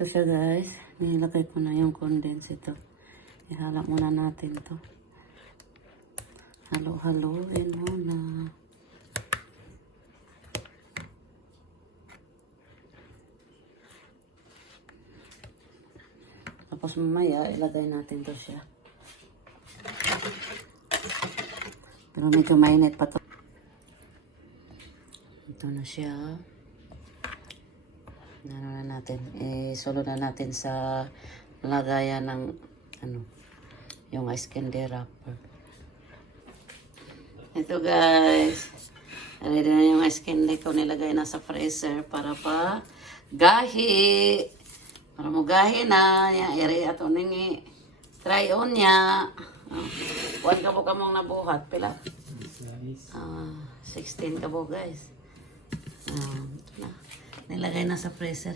Ito siya guys. Nilagay ko na yung condense ito. Ihalap muna natin to. Halo-haloin muna. Tapos mamaya ilagay natin to siya. Pero medyo mainit pa to. Ito na siya. Ano na natin, solo na natin sa lagayan ng yung ice candy wrapper. Ito guys, ready na yung ice candy ko, nilagay na sa freezer para pa gahi. Para mo gahi na, ya ere ato ningi try on niya. Kuan ka po kamong nabuhat pila? 16 ka po guys. Ito na. Nilagay na sa freezer.